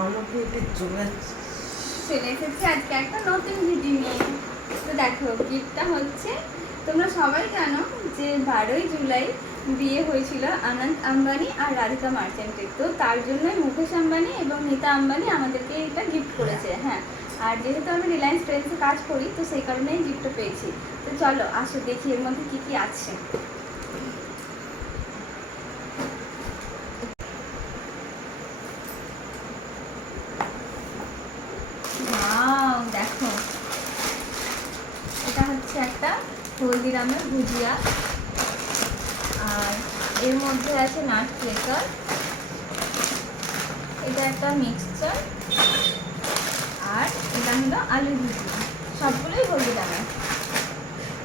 আমাকে এটা চলে চলে এসেছি আজকে একটা নতুন ভিডিও নিয়ে। তো দেখো গিফটটা হচ্ছে তোমরা সবাই জানো যে বারোই জুলাই বিয়ে হয়েছিল আনন্দ আম্বানি আর রাধিকা মার্চেন্টের তো তার জন্যই মুকেশ আম্বানি এবং নীতা আম্বানি আমাদেরকে এটা গিফট করেছে হ্যাঁ। আর যেহেতু আমি রিলায়েন্স ট্রেন্ডসে কাজ করি তো সেই কারণেই গিফটটা পেয়েছি। তো চলো আসো দেখি এর মধ্যে কী কী আছে। Wow, দেখো। এটা হচ্ছে একটা হলদিরামের ভুজিয়া। আর এর মধ্যে আছে নাট ক্রেকার এটা একটা মিক্সচার আর এটা হলো আলু ভুজিয়া। সবগুলোই হলদিরামের।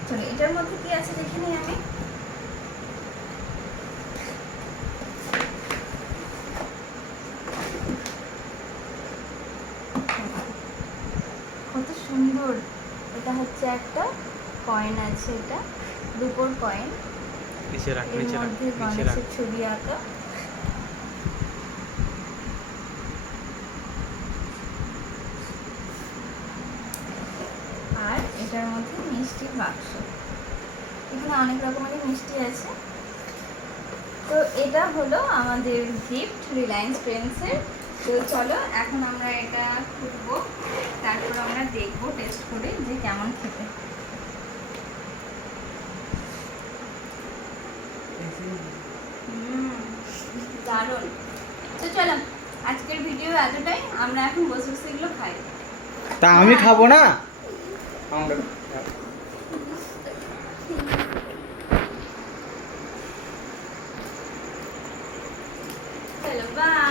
চলো এটার মধ্যে কি আছে দেখে নিই আমি? সুন্দর। এটা হচ্ছে একটা কয়েন আছে এটা রুপোর কয়েন নিচে রাখ নিচে রাখ নিচে রাখ। ছবি আঁকা। আর এটার মধ্যে মিষ্টির বাক্স। এখানে অনেক রকমের মিষ্টি আছে। তো এটা হলো আমাদের গিফট রিলায়েন্স ট্রেন্ডসের তো চলো এখন আমরা এটা খুলবো তারপর আমরা দেখব টেস্ট করে যে কেমন খেতে? দারুণ। তো চলো আজকের ভিডিও এতটাই। আমরা এখন বসে বসে এগুলো খাই। তা আমি খাব না? চলো বাই